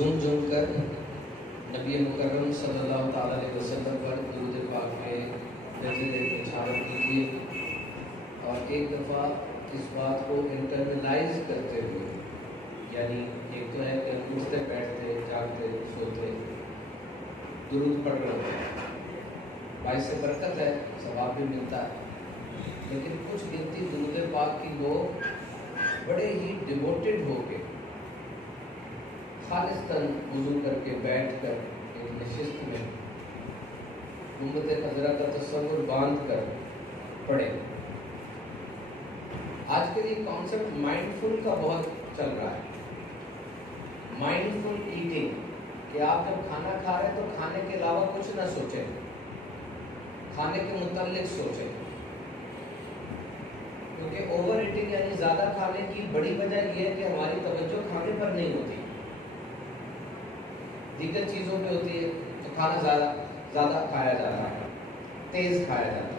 جھوم جھوم کر نبی مکرم صلی اللہ تعالیٰ علیہ وسلم پر درود پاک میں نظر اشارت کیجیے اور ایک دفعہ اس بات کو انٹرنلائز کرتے ہوئے، یعنی ایک تو ہے کہ اٹھتے بیٹھتے جاگتے سوتے درود پڑھ رہے ہوتے، باعث سے برکت ہے، ثواب بھی ملتا ہے، لیکن کچھ گنتی درود پاک کی لوگ بڑے ہی ڈیووٹڈ ہو کے خالصتاً وضو کر کے بیٹھ کر ایک نشست میں امت خضرا کا تصور باندھ کر پڑھے۔ آج کے لیے کانسیپٹ مائنڈ فل کا بہت چل رہا ہے، مائنڈ فل ایٹنگ، کہ آپ جب کھانا کھا رہے ہیں تو کھانے کے علاوہ کچھ نہ سوچیں، کھانے کے متعلق سوچیں، کیونکہ اوور ایٹنگ یعنی زیادہ کھانے کی بڑی وجہ یہ ہے کہ ہماری توجہ کھانے پر نہیں ہوتی، دیگر چیزوں پہ ہوتی ہے، تو کھانا زیادہ کھایا جاتا ہے، تیز کھایا جاتا ہے۔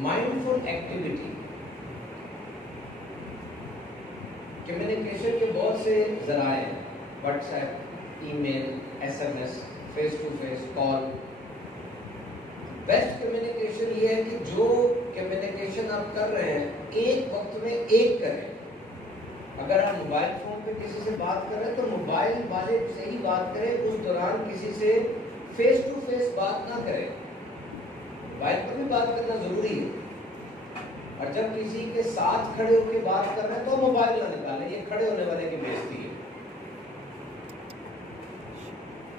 مائنڈ فل ایکٹیویٹی، کمیونیکیشن کے بہت سے ذرائع ہیں، WhatsApp, email, S M S, face to face call. Best communication یہ ہے کہ جو کمیونیکیشن آپ کر رہے ہیں ایک وقت میں ایک کریں۔ اگر آپ موبائل فون پہ کسی سے بات کر رہے ہیں تو موبائل والے سے ہی بات کریں، اس دوران کسی سے فیس ٹو فیس بات نہ کریں۔ موبائل پر بھی بات کرنا ضروری ہے، اور جب کسی کے ساتھ کھڑے ہو کے بات کر رہے ہیں تو موبائل نہ نکالیں، یہ کھڑے ہونے والے کی بےعزتی ہے۔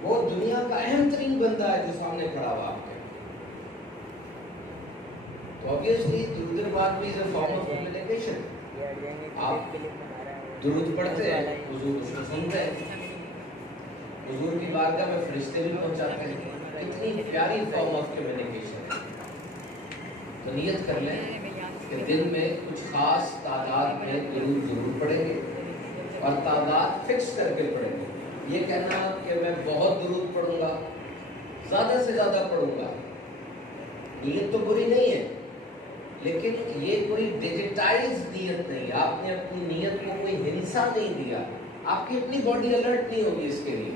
وہ دنیا کا اہم ترین بندہ ہے جو سامنے کھڑا ہوا آپ کے، تو obviously درود پاک بھی is a form of communication۔ آپ درود پڑھتے ہیں، حضور اس کو سنتے ہیں، حضور کی بارگاہ میں فرشتے بھی پہنچاتے ہیں، اتنی پیاری فارم آف کمیونیکیشن ہے۔ تو نیت کر لیں کہ دن میں کچھ خاص تعداد میں درود ضرور پڑھیں گے، اور تعداد فکس کر کے پڑھیں گے۔ یہ کہنا کہ میں بہت درود پڑھوں گا، زیادہ سے زیادہ پڑھوں گا، نیت تو بری نہیں ہے، لیکن یہ کوئی ڈیجیٹائز نیت نہیں، آپ نے اپنی نیت کو کوئی ہنسا نہیں دیا، آپ کی اپنی باڈی الرٹ نہیں ہوگی اس کے لیے۔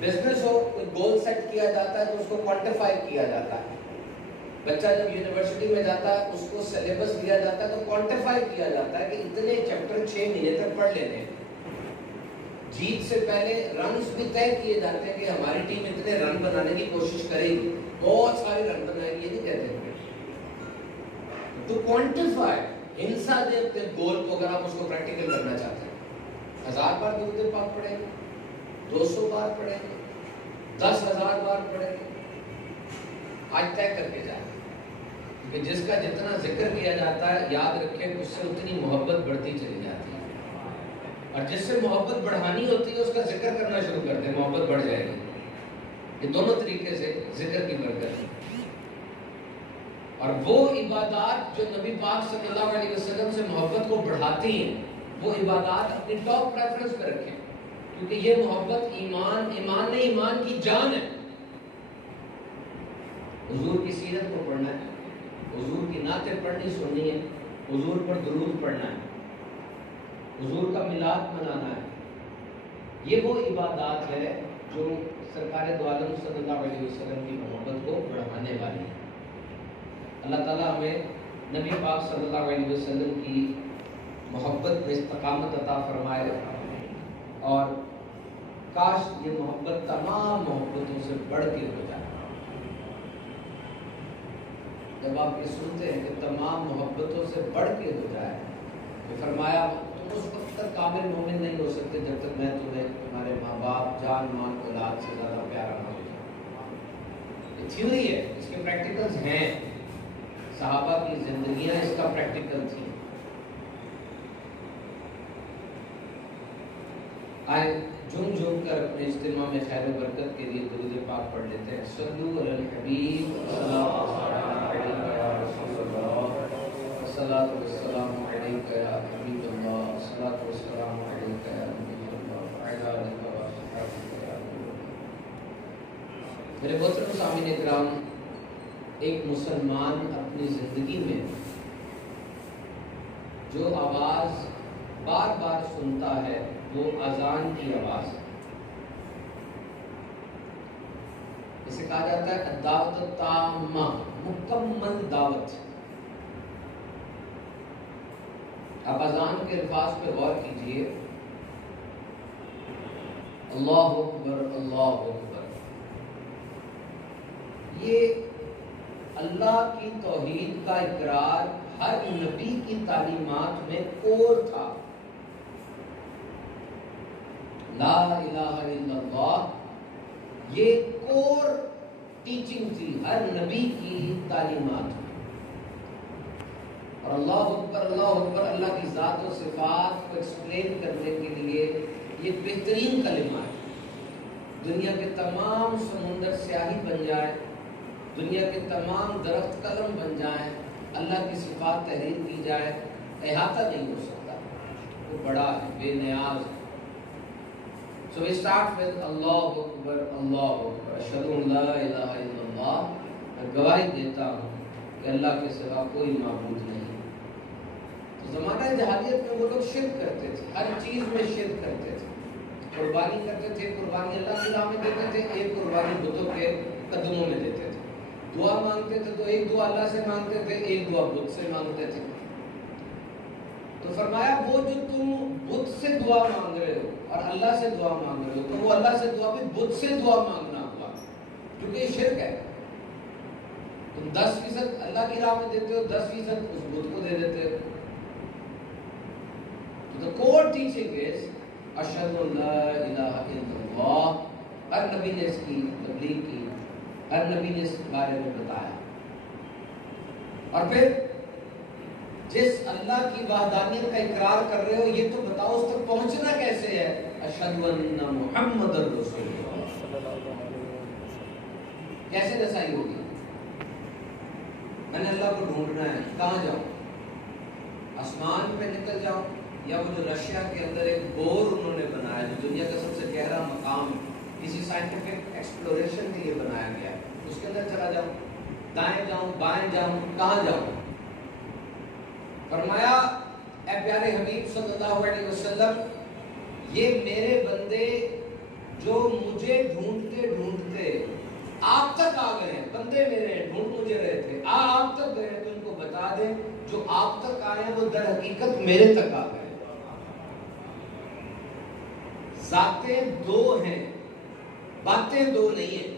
بزنس ہو، کوئی گول سیٹ کیا جاتا ہے تو اس کو کوانٹیفائی کیا جاتا ہے، بچہ جب یونیورسٹی میں جاتا ہے اس کو سلیبس دیا جاتا ہے تو کوانٹیفائی کیا جاتا ہے کہ اتنے چیپٹر 6 مہینے تک پڑھ لینے ہیں۔ جیت سے پہلے رنز بھی طے کیے جاتے ہیں کہ ہماری ٹیم اتنے رن بنانے کی کوشش کرے گی، بہت سارے رن بنائے گی، یہ نہیں کہتے ہیں تو کوانٹیفائی، ہنسا دے اپنے گول کو۔ اگر آپ اس کو پریکٹیکل کرنا چاہتے ہیں 1000 بار درود پاک پڑھیں گے، 200 بار پڑھیں گے، 10,000 بار پڑھیں گے، آج طے کر کے جائیں، کیونکہ جس کا جتنا ذکر کیا جاتا ہے یاد رکھیں اس سے اتنی محبت بڑھتی چلی جاتی ہے، اور جس سے محبت بڑھانی ہوتی ہے اس کا ذکر کرنا شروع کر دیں، محبت بڑھ جائے گی۔ یہ دونوں طریقے سے ذکر کی برکت ہے۔ اور وہ عبادات جو نبی پاک صلی اللہ علیہ وسلم سے محبت کو بڑھاتی ہیں، وہ عبادات اپنی ٹاپ پریفرنس پہ رکھیں، کیونکہ یہ محبت ایمان نہیں، ایمان کی جان ہے۔ حضور کی سیرت کو پڑھنا ہے، حضور کی نعتیں پڑھنی سننی ہے، حضور پر درود پڑھنا ہے، حضور کا میلاد منانا ہے۔ یہ وہ عبادات ہے جو سرکار دو عالم صلی اللہ علیہ وسلم کی محبت کو بڑھانے والی ہے۔ اللہ تعالیٰ ہمیں نبی پاک صلی اللہ علیہ وسلم کی محبت میں استقامت عطا فرمائے، اور کاش یہ محبت تمام محبتوں سے بڑھ کے ہو جائے۔ جب آپ یہ سنتے ہیں کہ تمام محبتوں سے بڑھ کے ہو جائے، تو فرمایا تم اس وقت تک کامل مومن نہیں ہو سکتے جب تک میں تمہیں تمہارے ماں باپ، جان مال، اولاد سے زیادہ پیارا نہ ہو جاؤں۔ یہ تھیوری ہے، اس کے پریکٹیکلز ہیں، صحابہ کی زندگیاں اس کا پریکٹیکل تھی۔ آئے جھوم جھوم کر اپنے اجتماع میں خیر و برکت کے لیے درود پاک پڑھ لیتے ہیں۔ صلو علی الحبیب الصلاۃ والسلام علیک یا حبیب اللہ، الصلاۃ والسلام علیک یا نبی اللہ وعلی آلہ وصحبہ۔ میرے محترم سامعین کرام، ایک مسلمان اپنی زندگی میں جو آواز بار بار سنتا ہے وہ اذان کی آواز ہے. اسے کہا جاتا ہے الدعوت التامہ، مکمل دعوت. آپ اذان کے الفاظ پہ غور کیجئے. اللہ اکبر اللہ اکبر، یہ اللہ کی توحید کا اقرار ہر نبی کی تعلیمات میں کور تھا. لا الہ الا اللہ یہ کور ٹیچنگ تھی ہر نبی کی تعلیمات میں. اور اللہ اکبر اللہ کی ذات و صفات کو ایکسپلین کرنے کے لیے یہ بہترین کلمہ ہے. دنیا کے تمام سمندر سیاہی بن جائے، دنیا کے تمام درخت قلم بن جائیں، اللہ کی صفات تحریر کی جائے، احاطہ نہیں ہو سکتا. وہ بڑا ہے، بے نیاز ہے. So we start with اللہ اکبر اللہ اکبر، اشہد ان لا الہ الا اللہ، میں گواہی دیتا ہوں کہ اللہ کے سوا کوئی معبود نہیں. تو زمانہ جاہلیت میں وہ لوگ شرک کرتے تھے، ہر چیز میں شرک کرتے تھے. قربانی کرتے تھے، قربانی اللہ کی راہ میں دیتے تھے، ایک قربانی بتوں کے قدموں میں دیتے تھے. دعا مانگتے تھے تو ایک دعا اللہ سے مانگتے تھے، ایک دعا بت سے مانگتے تھے. تو فرمایا وہ جو تم بت سے دعا مانگ رہے ہو اور اللہ سے دعا مانگ رہے ہو، تو وہ اللہ سے دعا بھی بت سے دعا مانگنا ہوا، کیونکہ یہ شرک ہے. تم 10% اللہ کی راہ میں دیتے ہو، 10% اس بت کو دے دیتے ہو. تو the core teaching is اشہد ان لا الہ الا اللہ. ہر نبی نے اس کی تبلیغ کی، ہر نبی نے اس بارے میں بتایا. اور پھر جس اللہ کی وحدانیت کا اقرار کر رہے ہو، یہ تو بتاؤ اس تک پہنچنا کیسے ہے. اشہد ان محمد رسول اللہ، کیسے رسائی ہوگی؟ میں نے اللہ کو ڈھونڈنا ہے، کہاں جاؤں؟ آسمان پہ نکل جاؤں، یا وہ جو رشیا کے اندر ایک بور انہوں نے بنایا جو دنیا کا سب سے گہرا مقام کسی سائنٹیفک ایکسپلوریشن کے لیے بنایا گیا ہے، اس کے اندر چلا جاؤں؟ دائیں جاؤں بائیں جاؤں، کہاں جاؤں؟ فرمایا اے پیارے حبیب صلی اللہ علیہ وسلم، یہ میرے بندے جو مجھے ڈھونڈتے ڈھونڈتے آپ تک آ گئے ہیں، بندے میرے ڈھونڈ مجھے رہے تھے، آپ تک گئے، تو ان کو بتا دیں جو آپ تک آئے وہ در حقیقت میرے تک آ گئے. ذاتیں دو ہیں، باتیں دو نہیں ہیں،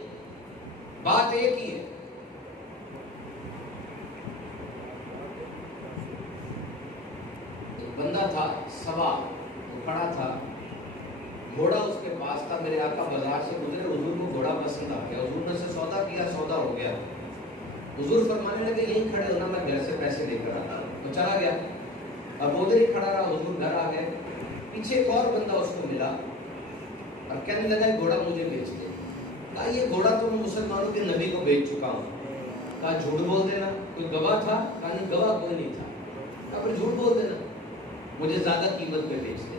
بات ایک ہی ہے. ایک بندہ تھا سوار، وہ کھڑا تھا، گھوڑا اس کے پاس تھا. میرے آقا بازار سے گزرے، حضور کو گھوڑا پسند آ گیا، حضور نے اسے سودا کیا، سودا ہو گیا. حضور فرمانے لگے یہیں کھڑے ہونا، میں گھر سے پیسے لے کر آتا. تو چلا گیا، اب ادھر ہی کھڑا رہا. حضور گھر آ گئے، پیچھے ایک اور بندہ اس کو ملا اور کہنے لگا یہ گھوڑا مجھے بیچ دے. کہا یہ گھوڑا تو میں مسلمانوں کے نبی کو بیچ چکا ہوں. کہا جھوٹ بول دینا، کوئی گواہ تھا؟ کہا نہیں گواہ کوئی نہیں تھا. کہا پھر جھوٹ بول دینا، مجھے زیادہ قیمت پہ بیچ دے.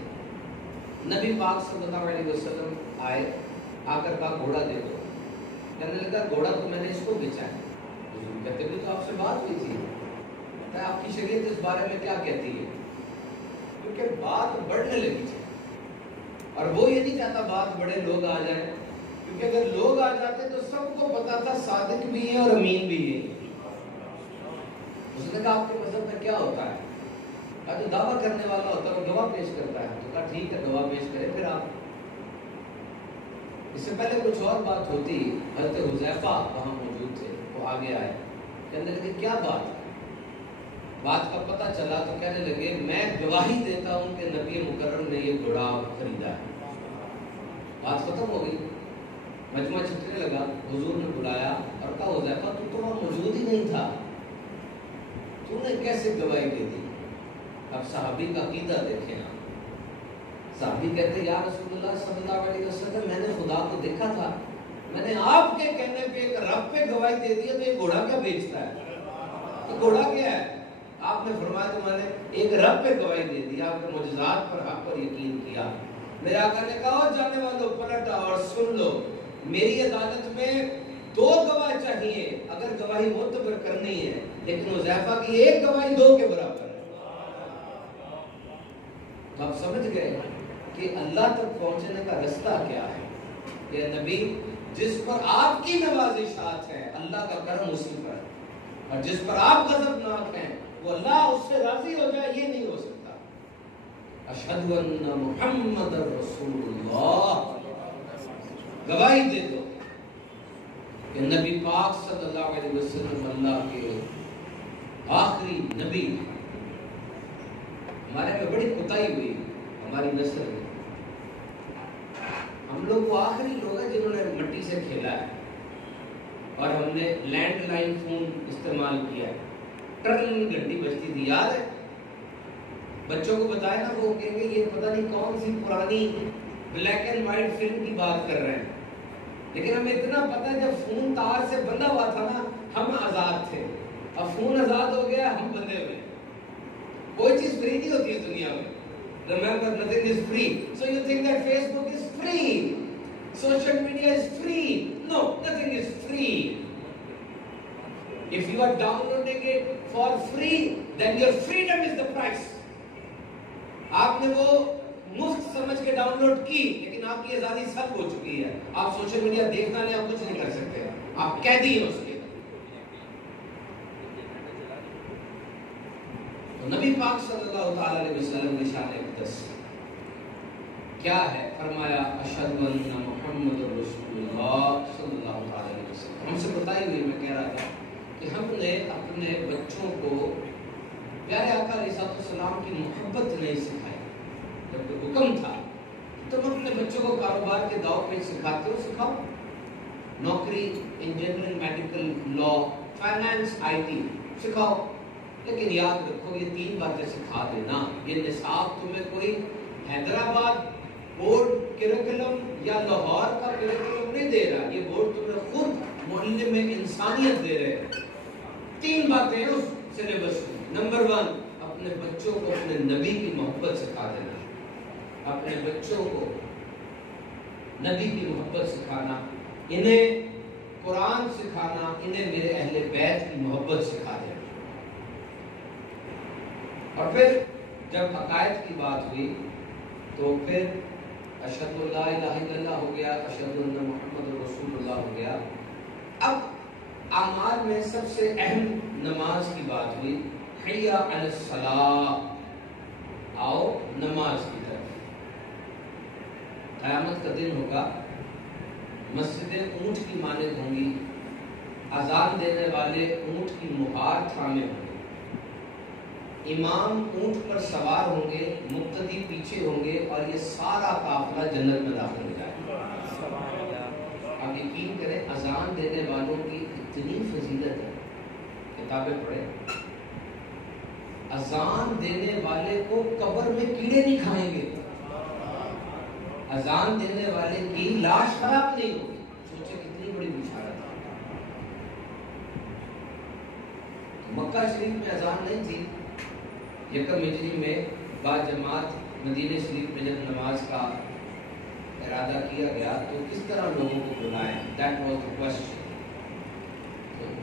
نبی پاک صلی اللہ علیہ وسلم آئے، آ کر کہا گھوڑا دے دو. کہنے لگا گھوڑا تو میں نے اس کو بیچا ہے. حضور کہتے بھی تو آپ سے بات ہوئی تھی، کہتا ہے آپ کی شریعت اس بارے میں کیا کہتی ہے؟ کیونکہ بات بڑھنے لگی تھی اور وہ یہ نہیں چاہتا بات بڑے، لوگ آ جائیں، کیونکہ اگر لوگ آ جاتے تو سب کو پتا تھا صادق بھی ہے اور امین بھی ہے. اس نے کہا آپ کے مذہب میں کیا ہوتا ہے؟ کہا جو دعویٰ کرنے والا ہوتا ہے وہ گواہ پیش کرتا ہے. تو کہا ٹھیک ہے گواہ پیش کرے. پھر آپ اس سے پہلے کچھ اور بات ہوتی، حضرت حذیفہ وہاں موجود تھے، وہ آگے آئے، کہنے لگے کیا بات ہے؟ بات کا پتہ چلا تو کہنے لگے میں گواہی دیتا ہوں کہ نبی مکرم نے یہ گھوڑا خریدا ہے. بات ختم ہو گئی، مجمع چھٹنے لگا. حضور نے بلایا اور کہا حذیفہ تو وہاں موجود ہی نہیں تھا، تو نے کیسے گواہی دے دی؟ اب صحابی کا عقیدہ دیکھیں آپ. صحابی کہتے یا رسول اللہ صلی اللہ علیہ وسلم میں نے خدا کو دیکھا تھا، میں نے آپ کے کہنے پہ ایک رب پہ گواہی دے دیا، تو یہ گھوڑا کیا بیچتا ہے؟ تو گھوڑا کیا ہے؟ آپ نے فرمایا تو میں نے ایک رب پہ گواہی دے دی، آپ کے معجزات پر حق پر یقین کیا. میرے آقا نے کہا جانے والوں پلٹ اور سن لو، میری عدالت میں 2 گواہ چاہیے اگر گواہی معتبر کرنی ہے، لیکن حذیفہ کی ایک گواہی 2 کے برابر ہے. تو آپ سمجھ گئے کہ اللہ تک پہنچنے کا رستہ کیا ہے. یہ نبی جس پر آپ کی نوازشات ہیں اللہ کا کرم اسی پر، اور جس پر آپ غضبناک ہیں وہ اللہ اس سے راضی ہو جائے یہ نہیں ہو سکتا. اشہد ان محمد رسول اللہ، گواہی دے دو کہ نبی پاک صلی اللہ علیہ وسلم اللہ کے آخری نبی. ہمارے میں بڑی کوتاہی ہوئی ہماری نسل میں. ہم لوگ وہ آخری لوگ ہیں جنہوں نے مٹی سے کھیلا ہے اور ہم نے لینڈ لائن فون استعمال کیا ہے. ٹرن گھنٹی بجتی تھی، یاد ہے؟ بچوں کو بتائے نا وہ کہیں گے یہ پتہ نہیں کون سی پرانی بلیک اینڈ وائٹ فلم کی بات کر رہے ہیں. لیکن ہمیں اتنا پتہ ہے جب فون تار سے بندھا ہوا تھا نا ہم آزاد تھے. اب فون آزاد ہو گیا ہم بندھے ہوئے. کوئی چیز فری نہیں ہوتی ہے دنیا میں. Remember, nothing is free. So you think that Facebook is free, social media is free? No, nothing is free. If you are downloading it for free, then your freedom is the price. آپ نے وہ مفت سمجھ کے down load کی لیکن آپ کی آزادی سب ہو چکی ہے. آپ سوشل میڈیا دیکھنا نہیں، آپ کچھ نہیں کر سکتے، آپ قیدی ہیں اس کے. نبی پاک صلی اللہ تعالی علیہ وسلم کی شان اقدس کیا ہے؟ فرمایا اشہد ان محمد رسول اللہ صلی اللہ تعالی علیہ وسلم. ہم سے بتائی ہوئی میں کہہ رہا تھا کہ ہم نے اپنے بچوں کو پیارے آقا علیہ السلام کی محبت نہیں سکھائی. جب حکم تھا تم اپنے بچوں کو کاروبار کے داؤ پہ سکھاتے ہو، سکھاؤ. نوکری، engineering, medical, law, finance, IT سکھاؤ. لیکن یاد رکھو یہ 3 باتیں سکھا دینا. یہ نصاب تمہیں کوئی حیدرآباد بورڈ کریکولم یا لاہور کا کریکولم نہیں دے رہا، یہ بورڈ تمہیں خود معلم انسانیت دے رہے ہیں. 3 باتیں ہیں اس سلیبس میں. نمبر 1، اپنے بچوں کو اپنے نبی کی محبت سکھا دینا. اپنے بچوں کو نبی کی محبت سکھانا، انہیں قرآن سکھانا، انہیں میرے اہل بیت کی محبت سکھا دینا. اور پھر جب عقائد کی بات ہوئی تو پھر اشہد لا الہ الا اللہ ہو گیا، اشہد ان محمد رسول اللہ ہو گیا. اب اعمال میں سب سے اہم نماز کی بات ہوئی. حی علی الصلاۃ، آؤ نماز کی طرف. قیامت کا دن ہوگا، مسجدیں اونٹ کی مانند ہوں گی، اذان دینے والے اونٹ کی مہار تھامے ہوں گے، امام اونٹ پر سوار ہوں گے، مقتدی پیچھے ہوں گے، اور یہ سارا قافلہ جنت میں داخل ہو جائے گا. آپ یقین کریں اذان دینے والوں کی اتنی فضیلت ہے، کتابیں پڑھیں. اذان دینے والے کو قبر میں کیڑے نہیں کھائیں گے، اذان دینے والے کی لاش خراب نہیں ہوگی. سوچے کتنی بڑی بشارت ہے. مکہ شریف میں اذان نہیں تھی. یکم ہجری میں بعد جماعت مدینہ شریف میں جب نماز کا ارادہ کیا گیا تو کس طرح لوگوں کو بلائیں؟ That was the question.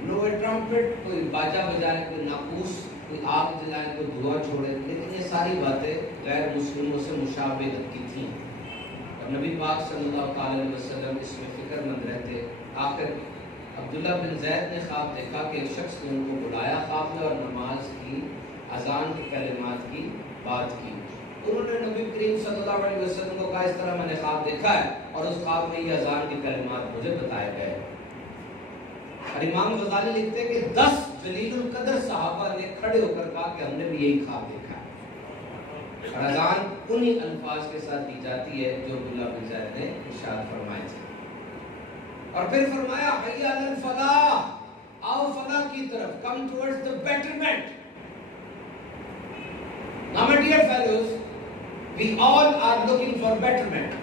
Blow a trumpet, کوئی باجا بجائے، کوئی ناقوس، کوئی آگ جلائے، کوئی دھواں چھوڑے. لیکن یہ ساری باتیں غیر مسلموں سے مشابہت کی تھیں اور نبی پاک صلی اللہ تعالی علیہ وسلم اس میں فکر مند رہتے. آخر عبداللہ بن زید نے خواب دیکھا کہ ایک شخص نے ان کو بلایا خواب میں اور نماز کی اذان کی کلمات کی بات کی. انہوں نے نبی کریم صلی اللہ علیہ وسلم کو کہا اس طرح میں نے خواب دیکھا ہے اور اس خواب میں یہ اذان کی کلمات مجھے بتائے گئے. اور امام غزالی لکھتے ہیں کہ 10 جلیل القدر صحابہ نے کھڑے ہو کر کہا کہ ہم نے بھی یہی خواب دیکھا ہے. اور اذان انہی الفاظ کے ساتھ دی جاتی ہے جو عبداللہ بن زید نے ارشاد فرمائے تھے. اور پھر فرمایا حی علی الفلاح، آؤ فلاح کی طرف، come towards the betterment. Now my dear fellows, we all are looking for betterment.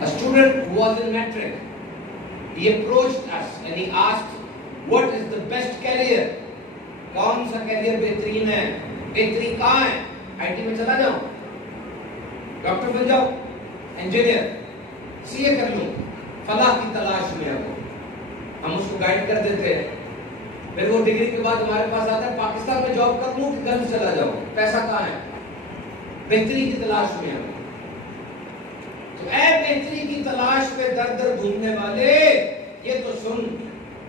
A student who was in matric, he approached us and he asked, what is the best career? کون سا career بہترین ہے؟ بہترین کہاں ہے؟ I T میں چلا جاؤں، ڈاکٹر بن جاؤں، انجینئر، سی اے کر لوں، فلاح کی تلاش میں ہے وہ. ہم اس کو گائیڈ کر دیتے ہیں. پھر وہ ڈگری کے بعد ہمارے پاس آتا ہے پاکستان میں جاب کر لوں کہ گلف چلا جاؤں، پیسہ کہاں ہے؟ بہتری کی تلاش میں ہم. تو اے بہتری کی تلاش پہ در در گھومنے والے، یہ تو سن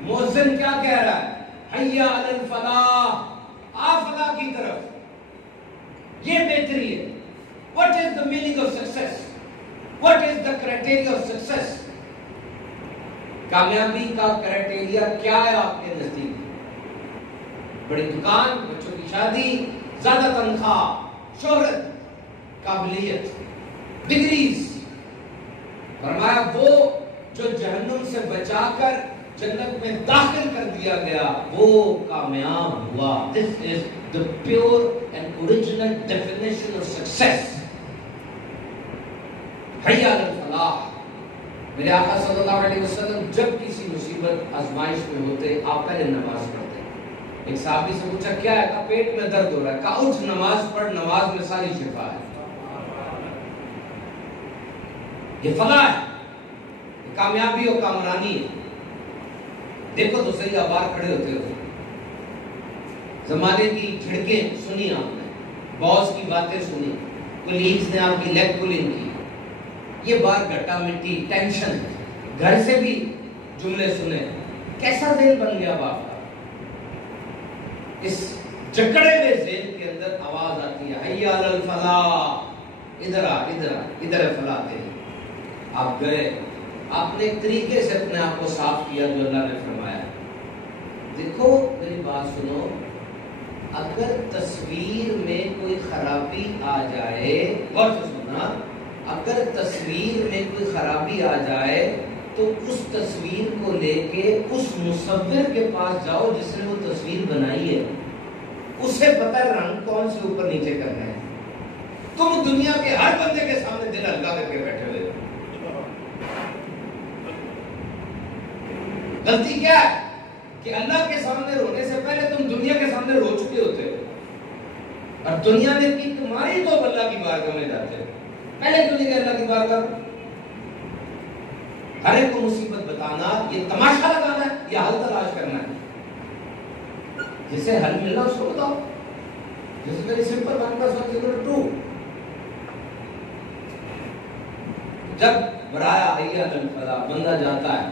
مؤذن کیا کہہ رہا ہے، حی علی الفلاح، آ فلاح کی طرف. یہ بہتری ہے. What is the meaning of success? What is the criteria of success? کامیابی کا کرائٹیریا کیا ہے آپ کے نزدیک؟ بڑی دکان، بچوں کی شادی، زیادہ تنخواہ، شہرت، قابلیت، ڈگریز. فرمایا وہ جو جہنم سے بچا کر جنت میں داخل کر دیا گیا وہ کامیاب ہوا. This is the pure and original definition of success. حی علی الفلاح. میرے آقا صلی اللہ علیہ وسلم جب کسی مصیبت آزمائش میں ہوتے آپ پہلے نماز پڑھتے. ایک صحابی سے پوچھا کیا ہے؟ کہا پیٹ میں درد ہو رہا ہے. کہا اٹھ نماز پڑھ، نماز میں ساری شفا ہے. یہ فلاح ہے، یہ کامیابی اور کامرانی ہے. دیکھو تو صحیح، آبار کھڑے ہوتے ہو، زمانے کی جھڑکیں سنی آپ نے، باس کی باتیں سنی، کولیگز نے آپ کی لیگ پولنگ کی، یہ بار گھٹا مٹی، ٹینشن، گھر سے بھی جملے سنے. کیسا ذہن بن گیا باپ کا؟ اس جکڑے ہوئے ذہن کے اندر آواز آتی ہے حی علی الفلاح، ادھر آ ادھر آ ادھر فلاح دے. آپ گئے، آپ نے ایک طریقے سے اپنے آپ کو صاف کیا جو اللہ نے فرمایا. دیکھو میری بات سنو، اگر تصویر میں کوئی خرابی آ جائے، غور سے سننا، اگر تصویر میں کوئی خرابی آ جائے تو اس تصویر کو لے کے اس مصور کے پاس جاؤ جس نے وہ تصویر بنائی ہے. اسے پتہ ہے رنگ کون سے اوپر نیچے کرنا ہے. تم دنیا کے ہر بندے کے سامنے دل ہلکا کر کے بیٹھے ہوئے. غلطی کیا ہے کہ اللہ کے سامنے رونے سے پہلے تم دنیا کے سامنے رو چکے ہوتے ہو، اور دنیا نے کی تمہاری تو اللہ کی بارگاہ میں جاتے ہو. پہلے کیوں نہیں گئے اللہ کی بارگاہ؟ ہر ایک کو مصیبت بتانا یہ تماشا لگانا ہے یا حل تلاش کرنا ہے؟ جسے حل ملنا اس کو بتاؤ. جسے very simple one plus one is two. جب برایا حی علی الفلاح بندہ جاتا ہے،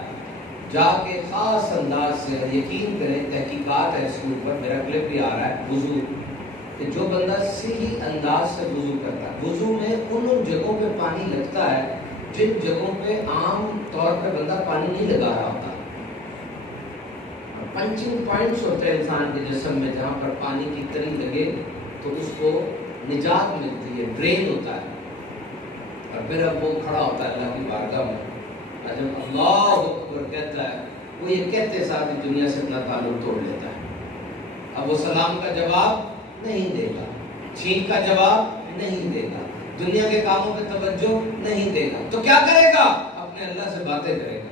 جا کے خاص انداز سے، یقین کریں تحقیقات ہے اس کے اوپر، میرا کلپ بھی آ رہا ہے، وضو کہ جو بندہ صحیح انداز سے وضو کرتا ہے، وضو میں ان جگہوں پہ پانی لگتا ہے جن جگہوں پہ عام طور پہ بندہ پانی نہیں لگا رہا ہوتا. پنچنگ پوائنٹس ہوتے ہیں انسان کے جسم میں جہاں پر پانی کی تری لگے تو اس کو نجات ملتی ہے، ڈرین ہوتا ہے. اور پھر اب وہ کھڑا ہوتا ہے اللہ کی بارگاہ میں، اور جب اللہ اکبر کہتا ہے وہ یہ کہتے ساتھ دنیا سے اپنا تعلق توڑ لیتا ہے. اب وہ سلام کا جواب نہیں دے گا، چھینک کا جواب نہیں دے گا، دنیا کے کاموں پہ توجہ نہیں دے گا. تو کیا کرے گا؟ اپنے اللہ سے باتیں کرے گا.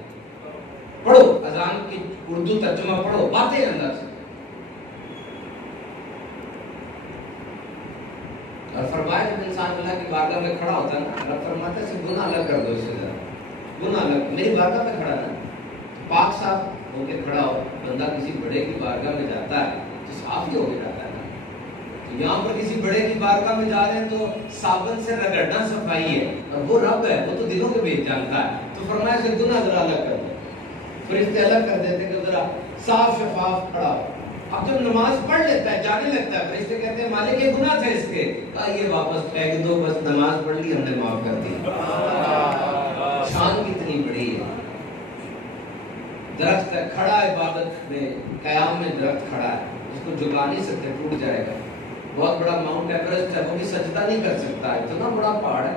پڑھو اذان کی اردو ترجمہ پڑھو، باتیں اللہ سے. اور فرمایا جب انسان اللہ کی بارگاہ میں کھڑا ہوتا ہے نا، اللہ فرماتا ہے گناہ الگ کر دو، اس سے ذرا گناہ الگ. میری بارگاہ میں کھڑا نا، پاک صاف ہو کے کھڑا ہو. بندہ کسی بڑے کی بارگاہ میں جاتا ہے تو صاف ہی ہو کے جاتا ہے. یہاں پر کسی بڑے کی بارگاہ میں جا رہے ہیں تو صابن سے رگڑنا صفائی ہے، اور وہ رب ہے، وہ تو دلوں کے بیچ جانتا ہے. تو فرمایا سے گناہ ذرا الگ کر دو. فرشتے الگ کر دیتے کہ ذرا صاف شفاف کھڑا ہو. اب جب نماز پڑھ لیتا ہے، جانے لگتا ہے، فرشتے کہتے ہیں مالک یہ گناہ تھے اس کے. کہا یہ واپس پھینک دو، بس نماز پڑھ لی، ہم نے معاف کر دی. شان کتنی بڑی ہے. درخت کھڑا عبادت میں، قیام میں درخت کھڑا ہے، اس کو جھکا نہیں سکتے، ٹوٹ جائے گا. بہت بڑا ماؤنٹ ایورسٹ ہے، وہ بھی سجدہ نہیں کر سکتا. اتنا بڑا پہاڑ ہے،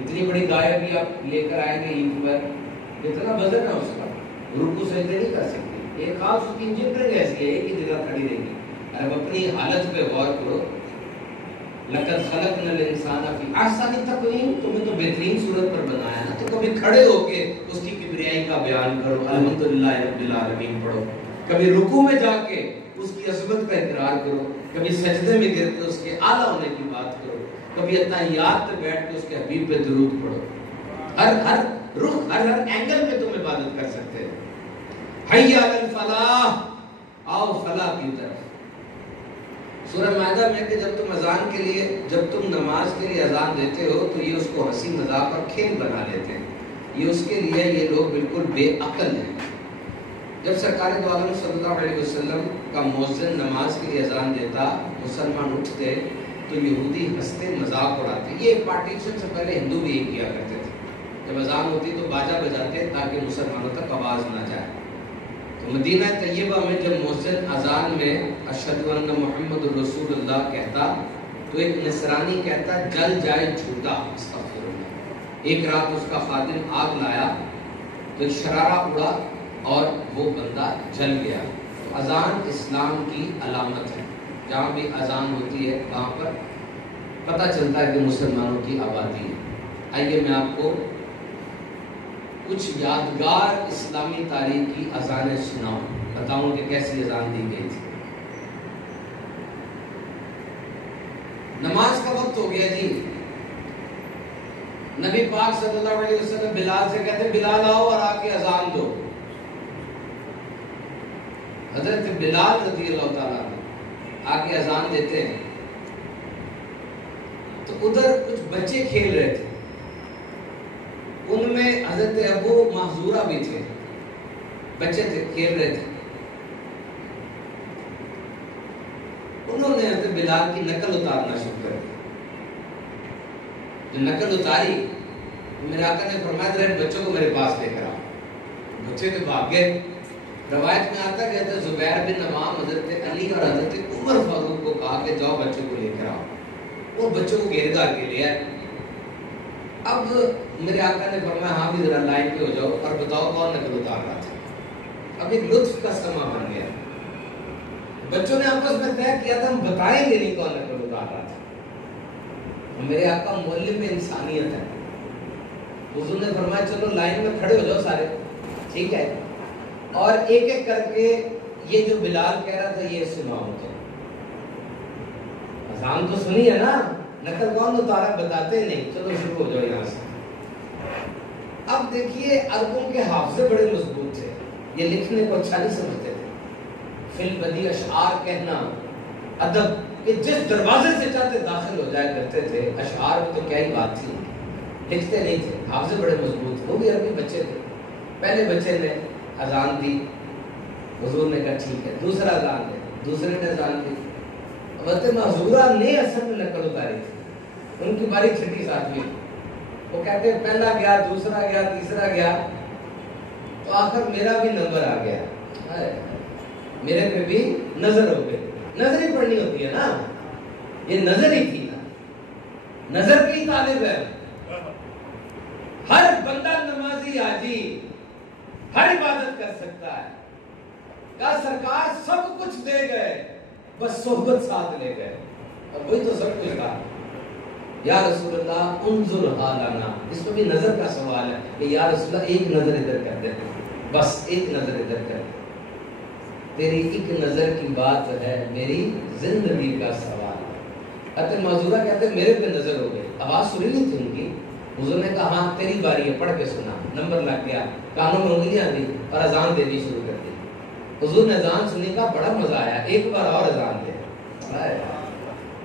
اتنی بڑی گائے بھی آپ لے کر آئیں گے اینٹ پر، اتنا وزن ہے اس کا، رکوع سجدے نہیں کر سکتے. ایک خاص اس کی انجینئرنگ ایسی ہے، ایک ہی جگہ کھڑی رہے گی. اب اپنی حالت پہ غور کرو. لقد خلقنا الانسان فی احسن تقویم، تمہیں تو بہترین صورت پر بنایا نا. تو کبھی کھڑے ہو کے اس کی کبریائی کا بیان کرو، الحمدللہ رب العالمین پڑھو. کبھی رکوع میں جا کے اس کی عظمت کا اقرار کرو، کبھی سجدے میں گر کے اس کے اعلیٰ ہونے کی بات کرو، کبھی اتحیات پہ بیٹھ کے اس کے حبیب پہ درود پڑھو. ہر رخ، ہر اینگل پہ تم عبادت کر سکتے ہو. حی علی الفلاح، آؤ فلاح کی طرف. سورہ مائدہ میں کہ جب تم نماز کے لیے اذان دیتے ہو تو یہ اس کو ہنسی مذاق اور کھیل بنا لیتے ہیں، یہ اس کے لیے یہ لوگ بالکل بے عقل ہیں۔ جب سرکار دو عالم صلی اللہ علیہ وسلم کا مؤذن نماز کے لیے اذان دیتا، مسلمان اٹھتے تو یہودی ہنستے مذاق اڑاتے۔ یہ پارٹیشن سے پہلے ہندو بھی یہ کیا کرتے تھے، جب اذان ہوتی تو باجا بجاتے تاکہ مسلمانوں تک آواز نہ جائے۔ تو مدینہ طیبہ میں جب مؤذن اذان میں اشہد ان محمد رسول اللہ کہتا تو ایک نصرانی کہتا جل جائے جھوٹا، استغفر اللہ۔ ایک رات اس کا خادم آگ لایا تو ایک شرارہ اڑا اور وہ بندہ جل گیا۔ تو اذان اسلام کی علامت ہے، جہاں بھی اذان ہوتی ہے وہاں پر پتہ چلتا ہے کہ مسلمانوں کی آبادی ہے۔ آئیے میں آپ کو کچھ یادگار اسلامی تاریخ کی اذانیں سناؤں، بتاؤں کہ کیسی اذان دی گئی تھی۔ نماز کا وقت ہو گیا جی، نبی پاک صلی اللہ علیہ وسلم بلال سے کہتے بلال آؤ اور آ کے اذان دو۔ حضرت بلال رضی اللہ تعالیٰ آ کے اذان دیتے ہیں تو ادھر کچھ بچے کھیل رہے تھے، ان میں حضرت ابو محذورہ بھی تھے، بچے تھے کھیل رہے تھے۔ انہوں نے حضرت بلال کی نقل اتارنا شروع کر دی۔ جو نقل اتاری میرے آقا نے فرمایا ذرا بچوں کو میرے پاس لے کر آؤ۔ بچے تو بھاگ گئے۔ روایت میں آتا ہے کہ زبیر بن عوام حضرت علی اور حضرت عمر فاروق کو کہا کہ جاؤ بچوں کو لے کر آؤ۔ وہ بچوں کو گھیر گھار کے لے آئے۔ اب میرے آقا نے فرمایا ہاں بھی ذرا لائن پہ ہو جاؤ اور بتاؤ کون نقل اتار رہا تھا۔ اب ایک لطف کا سما بن گیا، بچوں نے آپس میں طے کیا تھا ہم بتائیں گے نہیں کون نقل اتار رہا تھا۔ میرے آقا معلم انسانیت ہے، حضور نے فرمایا چلو لائن میں کھڑے ہو جاؤ سارے، ٹھیک ہے، اور ایک ایک کر کے یہ جو بلال کہہ رہا تھا یہ سناؤ۔ تو اذان تو سنی ہے نا، نقل کون اتارا بتاتے نہیں، چلو شروع ہو جاؤ یہاں سے۔ اب دیکھیے عربوں کے حافظے بڑے مضبوط تھے، یہ لکھنے کو اچھا نہیں سمجھتے تھے۔ فی البدیع اشعار کہنا ادب کہ جس دروازے سے چاہتے داخل ہو جائے کرتے تھے، اشعار میں تو کیا ہی بات تھی، لکھتے نہیں تھے، حافظے بڑے مضبوط تھے، وہ بھی عربی بچے تھے۔ پہلے بچے نے اذان دی، حضور نے کہا ٹھیک ہے، دوسرا اذان دے، دوسرے نے اذان دی۔ حضرت محذورہ نے اصل میں نقل اتاری تھی، ان کی باری چھٹی ساتھ میں، وہ کہتے ہیں پہلا گیا، دوسرا گیا، تیسرا گیا، تو آخر میرا بھی نمبر آ گیا، میرے پہ بھی نظر ہو گئی۔ نظر ہی پڑھنی ہوتی ہے نا، یہ نظر ہی تھی نا، نظر کی طالب ہے۔ ہر بندہ نمازی حاجی ہر عبادت کر سکتا ہے، کہا سرکار سب کچھ دے گئے بس صحبت ساتھ لے گئے، اور وہی تو سب کچھ تھا۔ یا رسول اللہ انظر حالنا، اس میں بھی نظر کا سوال ہے کہ یا رسول اللہ ایک نظر ادھر کر دے، بس ایک نظر ادھر کر دے، تیری ایک نظر کی بات ہے میری زندگی کا سوال۔ حضرت معذورہ کہتے ہیں میرے پہ نظر ہو گئی، آواز سنی نہیں تھی ان کی، حضور نے کہا ہاں تیری باری ہے، پڑھ کے سنا، نمبر لگ گیا، کانوں میں انگلیاں دی اور اذان دینی شروع کر دی۔ حضور نے اذان سننے کا بڑا مزہ آیا، ایک بار اور اذان دے،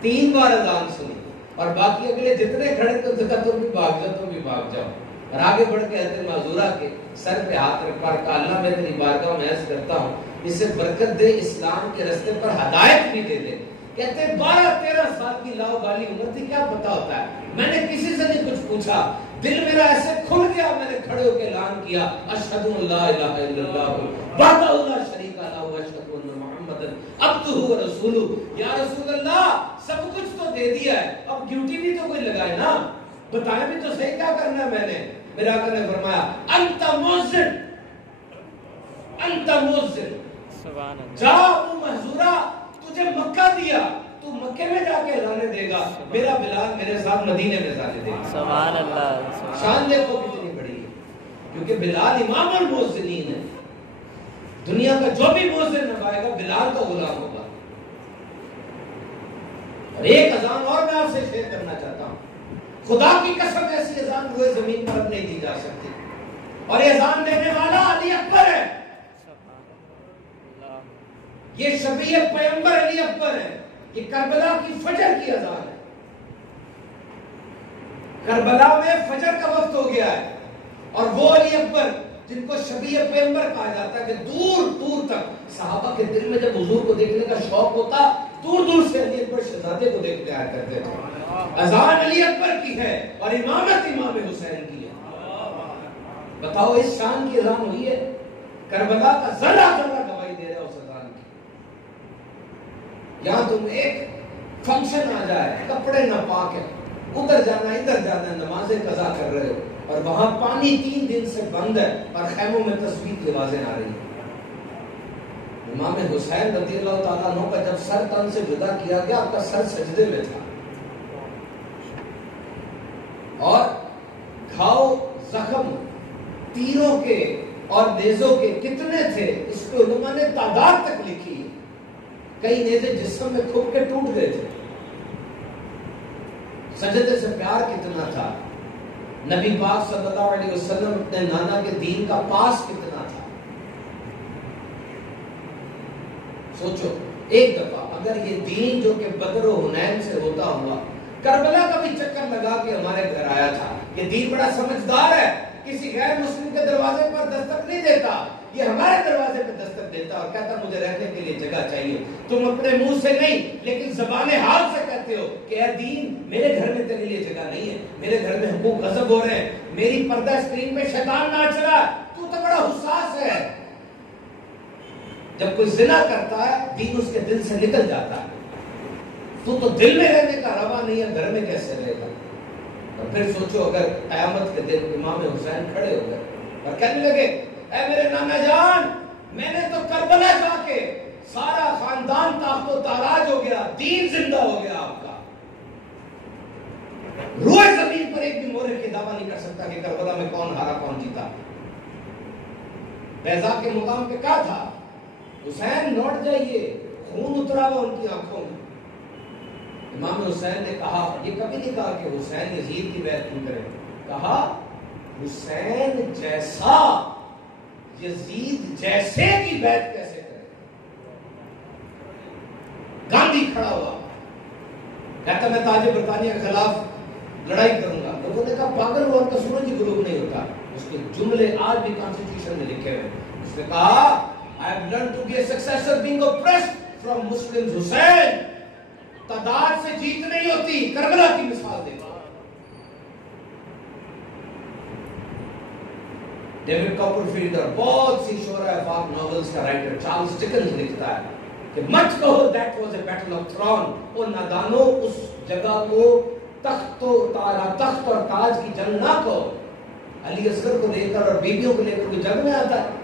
3 بار اذان سنی، اور باقی اگلے جتنے کھڑے تھے کہا تم بھی بھاگ جاؤ، تم بھی بھاگ جاؤ، اور آگے بڑھ کے حضرت معذورہ کے سر پہ ہاتھ رکھ کر کہا اللہ میں تیری بارگاہ میں عرض کرتا ہوں اسے برکت دے، اسلام کے راستے پر ہدایت بھی دے دے۔ کہتے 12-13 سال کی لاؤبالی عمر تھی، کیا پتا ہوتا ہے، میں نے کسی سے نہیں کچھ پوچھا، دل میرا ایسے کھل گیا، میں نے کھڑے ہو کے اعلان کیا اشہد ان لا الہ الا اللہ وحدہ لا شریک لہ واشہد ان محمد عبدہ ورسولہ۔ یا رسول اللہ سب کچھ تو دے دیا ہے، اب ڈیوٹی بھی تو کوئی لگائے نا، بتائیں بھی تو صحیح کیا کرنا ہے میں نے۔ میرے آقا نے فرمایا انت مؤذن، انت مؤذن، جا ابو محذورہ تجھے مکہ دیا، تو مکے میں جا کے اذانے دے گا، میرا بلال میرے ساتھ مدینے میں اذانے دے گا۔ سبحان اللہ، شان دیکھو کتنی بڑی ہے، کیونکہ بلال امام المؤذنین ہے، دنیا کا جو بھی مؤذن نبھائے گا بلال کا غلام ہوگا۔ اور ایک اذان اور میں آپ سے شیئر کرنا چاہتا ہوں، خدا کی قسم ایسی اذان ہوئے زمین پر اب نہیں دی جا سکتی، اور یہ اذان دینے والا علی اکبر ہے، یہ شفیع پیغمبر علی اکبر ہے۔ کہ کربلا کی فجر کی اذان ہے. کربلا میں فجر کا وقت ہو گیا ہے. اور وہ علی اکبر جن کو شبیہ پیغمبر کہا جاتا ہے کہ دور دور تک صحابہ کے دل میں جب حضور کو دیکھنے کا شوق ہوتا, دور دور سے علی اکبر شہزادے کو دیکھتے آیا کرتے تھے. اذان علی اکبر کی ہے اور امامت امام حسین کی ہے. بتاؤ اس شان کی اذان ہوئی ہے. کربلا کا ذرہ ذرہ گواہی دے رہا ہے اس اذان کی. یہاں تم ایک فنکشن آ جائے, کپڑے ناپاک ہے, ادھر جانا ادھر جانا, نمازیں قضا کر رہے ہو, اور وہاں پانی 3 دن سے بند ہے اور خیموں میں تسبیح کی آوازیں آ رہی ہیں. امام حسین رضی اللہ تعالیٰ عنہ کا جب سر تن سے جدا کیا گیا, آپ کا سر سجدے میں تھا, اور گھاؤ زخم تیروں کے اور نیزوں کے کتنے تھے اس پہ علماء نے تعداد تک لکھی. کئی نیزے جسم میں کھپ کے ٹوٹ گئے تھے. سجدے سے پیار کتنا تھا. نبی پاک صلی اللہ علیہ وسلم اپنے نانا کے دین کا پاس کتنا تھا. سوچو ایک دفعہ اگر یہ دین جو کہ بدر و حنین سے ہوتا ہوا کربلا کا بھی چکر لگا کے ہمارے گھر آیا تھا. یہ دین بڑا سمجھدار ہے, کسی غیر مسلم کے دروازے پر دستک نہیں دیتا, یہ ہمارے دروازے پہ دستک دیتا اور کہتا مجھے رہنے کے لیے جگہ چاہیے. تم اپنے منہ سے نہیں لیکن زبان حال سے کہتے ہو کہ اے دین میرے گھر میں تیرے لیے جگہ نہیں ہے, میرے گھر میں حقوق غصب ہو رہے ہیں, میری پردہ اسکرین پہ شیطان ناچ رہا ہے, تو بڑا حساس ہے. جب کوئی زنا کرتا ہے دین اس کے دل سے نکل جاتا ہے. تو دل میں رہنے کا روا نہیں ہے, گھر میں کیسے رہے گا. اور پھر سوچو اگر قیامت کے دن امام حسین کھڑے ہو گئے اور کہنے لگے اے میرے نانا جان, میں نے تو کربلا جا کے سارا خاندان تاخت و تاراج ہو گیا, دین زندہ ہو گیا آپ کا. روئے زمین پر ایک بھی مورخ کی دعویٰ نہیں کر سکتا کہ کربلا میں کون ہارا کون جیتا. بیضا کے مقام پہ کیا تھا, حسین لوٹ جائیے, خون اترا ہوا ان کی آنکھوں میں. امام حسین نے کہا, یہ کبھی نہیں کہا کہ حسین یزید کی بیعت نہیں کرے, کہا حسین جیسا یزید جیسے کی بیعت کیسے کرے. گاندھی کھڑا ہوا کہتا میں تاج برطانیہ کے خلاف لڑائی کروں گا. لوگوں نے کہا پاگل ہوا, ان کا سورج ہی غروب نہیں ہوتا. اس کے جملے آج بھی کانسٹیٹیوشن میں لکھے ہوئے. اس نے کہا I have learned to be a successor being oppressed from Muslims. حسین تعداد سے جیت نہیں ہوتی, کربلا کی مثال دیتا. ڈیوڈ کاپرفیلڈ اور بہت سی شعراء افاق ناولز کا رائٹر چارلز ڈکنز لکھتا ہے کہ مت کہو that was a battle of throne. او نادانو, اس جگہ کو تخت اور تاج کی جنگ نہ کہو. علی اصغر کو لے کر اور بیویوں کو لے کر کوئی جنگ میں آتا ہے.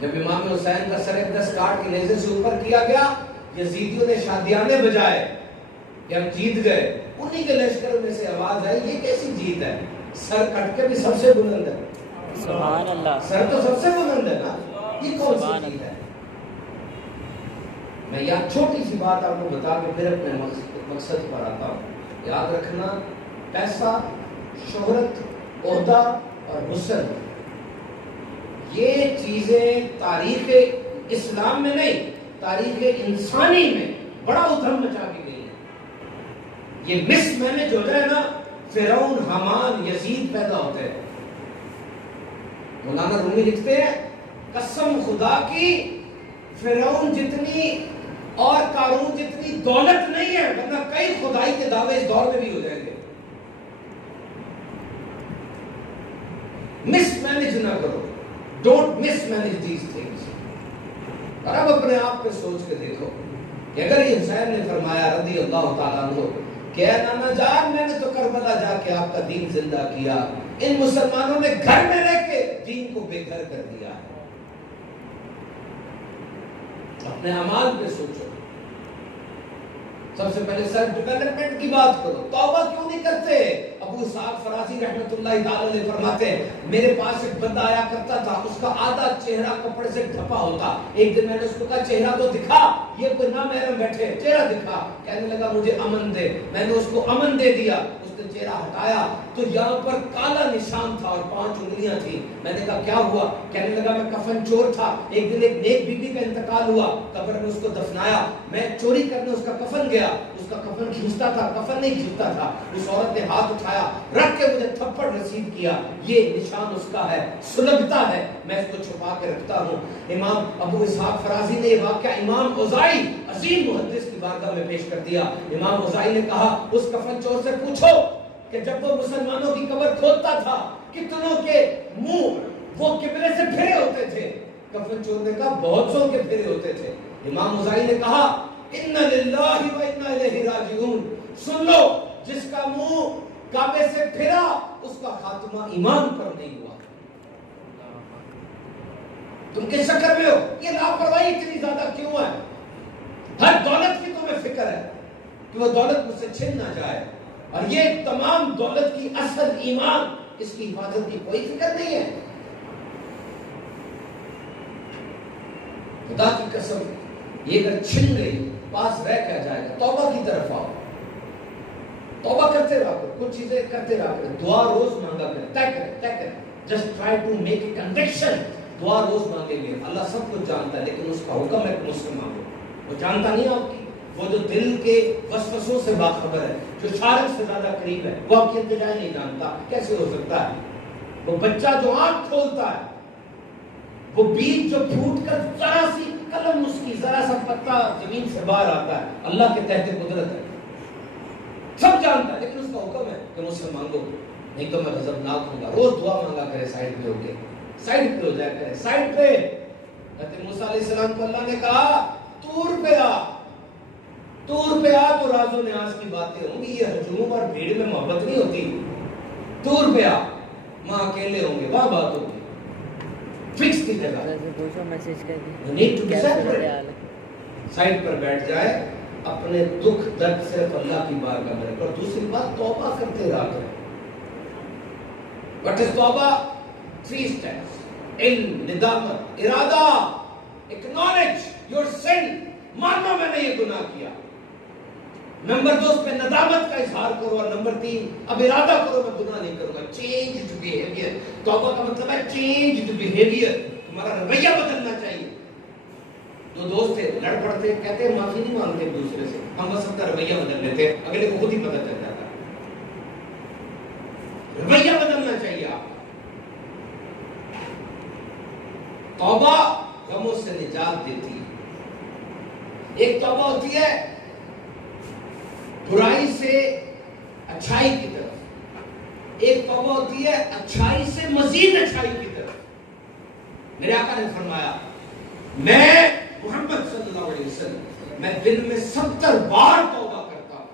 جب امام حسین کا سر اقدس کاٹ کے نیزے سے اوپر کیا گیا, یزیدیوں نے شادیانے بجائے کہ ہم جیت گئے. انہی کے لشکر میں سے آواز آئی, یہ کیسی جیت ہے, سر کٹ کے بھی سب سے بلند ہے. سبحان اللہ, سر تو سب سے بلند ہے نا, یہ کون سی جیت ہے. میں یہاں چھوٹی سی بات آپ کو بتا کے پھر اپنے مقصد پر آتا ہوں. یاد رکھنا, پیسہ, شہرت, عہدہ اور حسن, یہ چیزیں تاریخ اسلام میں نہیں, تاریخ انسانی میں بڑا ادھم مچا کے گئی ہے. یہ مس مینج ہو جائے نا, فرعون, حامان, یزید پیدا ہوتے ہیں. مولانا رومی لکھتے ہیں قسم خدا کی فرعون جتنی اور قارون جتنی دولت نہیں ہے, ورنہ کئی خدائی کے دعوے اس دور میں بھی ہو جائیں گے. مس مینج نہ کرو, don't miss manage these things. اور اب اپنے آپ پہ سوچ کے دیکھو کہ اگر یہ حسین نے فرمایا رضی اللہ تعالیٰ عنہ کہ اے نانا جان, میں نے تو کربلا جا کے آپ کا دین زندہ کیا, ان مسلمانوں نے گھر میں رہ کے دین کو بے گھر کر دیا. اپنے اعمال پہ سوچو. سب سے پہلے سیلف ڈیولپمنٹ کی بات کرو. توبہ کیوں نہیں کرتے؟ ابو اسحاق فراسی رحمۃ اللہ تعالی علیہ فرماتے ہیں میرے پاس ایک بندہ آیا کرتا تھا, اس کا آدھا چہرہ کپڑے سے ڈھپا ہوتا. ایک دن میں نے اس کو کہا چہرہ تو دکھا, یہ کوئی نامحرم بیٹھے, چہرہ دکھا. کہنے لگا مجھے امن دے. میں نے اس کو امن دے دیا. اس نے چہرہ ہٹایا, تو یہاں پر کالا نشان تھا اور 5 انگلیاں تھیں. میں نے کہا کیا ہوا؟ کہنے لگا میں کفن چور تھا. ایک دن ایک نیک بیوی کا انتقال ہوا, قبر میں اس کو دفنایا, میں چوری کرنے اس کا کفن گیا, اس کا کفن کھینچتا تھا, کفن نہیں کھینچتا تھا. اس عورت نے ہاتھ اٹھایا, رکھ کے مجھے تھپڑ نصیب کیا. یہ نشان اس کا ہے, سلگتا ہے, میں اس کو چھپا کے رکھتا ہوں. امام ابو اسحاق فرازی نے یہ واقعہ امام اوزاعی عظیم محدث کی بارگاہ میں پیش کر دیا. امام اوزاعی نے کہا اس کفن چور سے پوچھو کہ جب وہ مسلمانوں کی قبر کھودتا تھا کتنوں کے منہ وہ قبلے سے پھرے ہوتے تھے؟ کفن چور نے کہا بہت سو کے پھرے ہوتے تھے. امام اوزاعی نے کہا ان للہ و انا الیہ راجعون, سن لو جس کا منہ کعبے سے پھرا اس کا خاتمہ ایمان پر نہیں ہوا. تم کس چکر میں ہو؟ یہ لاپرواہی اتنی زیادہ کیوں ہے؟ ہر دولت کی تمہیں فکر ہے کہ وہ دولت مجھ سے چھن نہ جائے, اور یہ تمام دولت کی اصل ایمان, اس کی حفاظت کی کوئی فکر نہیں ہے. خدا کی قسم یہ اگر چھن گئی پاس رہ کیا جائے گا؟ توبہ کی طرف آؤ, توبہ کرتے رہا کرو, کچھ چیزیں کرتے رہا کرو, دعا روز مانگا کرے, طے کرے. Just try to make a connection. دعا روز مانگیں گے, اللہ سب کچھ جانتا ہے, لیکن اس کا حکم ہے کہ مجھ سے مانگو. وہ جانتا نہیں آپ کی, وہ جو دل کے وسوسوں سے باخبر ہے, جو شارک سے زیادہ قریب ہے, وہ آپ کی ابتدائی نہیں جانتا. کیسے ہو سکتا ہے؟ وہ بچہ جو آنکھ کھولتا ہے, وہ بیج جو پھوٹ کر ذرا سی قلم اس کی ذرا سا پتا زمین سے باہر آتا ہے, اللہ کے تحت قدرت ہے, سب جانتا ہے, لیکن اس کا حکم ہے کہ مجھ سے مانگو نہیں تو میں غضبناک ہوں گا. روز دعا مانگا کرے, سائڈ پہ ہو کے, سائڈ پہ ہو جائے کرے, سائڈ پہ. حضرت موسیٰ علیہ السلام کو اللہ نے کہا طور پہ آ, طور پہ آ تو راز و نیاز کی باتیں ہوں گی. یہ ہجوم اور بھیڑ میں محبت نہیں ہوتی. طور پہ آ, وہاں اکیلے ہوں گے, وہاں بات ہوگی, فکس کی جگہ. سائڈ پر بیٹھ جائے, اپنے دکھ درد صرف اللہ کی بارگاہ میں رکھ. اور دوسری بات, توبہ کرتے رہا کرے. What is توبہ؟ 3 steps. علم, ندامت, ارادہ, acknowledge your sin. مانو میں نے یہ گناہ کیا. نمبر 2 اس پہ ندامت کا اظہار کرو, اور نمبر 3 اب ارادہ کرو میں گناہ نہیں کروں گا. changed behavior. توبہ کا مطلب ہے changed behavior. تمہارا رویہ بدلنا چاہیے. 2 دوست تھے, لڑ پڑتے, کہتے ہیں معافی نہیں مانگتے ایک دوسرے سے, ہم بس اپنا رویہ بدل لیتے, اگلے کو خود ہی پتہ چل جاتا. رویہ بدلنا چاہیے آپ. توبہ غموں سے نجات دیتی ہے. ایک توبہ ہوتی ہے برائی سے اچھائی کی طرف, ایک توبہ ہوتی ہے اچھائی سے مزید اچھائی کی طرف. میرے آقا نے فرمایا میں محمد صلی اللہ علیہ وسلم میں دن میں 70 بار توبہ کرتا ہوں.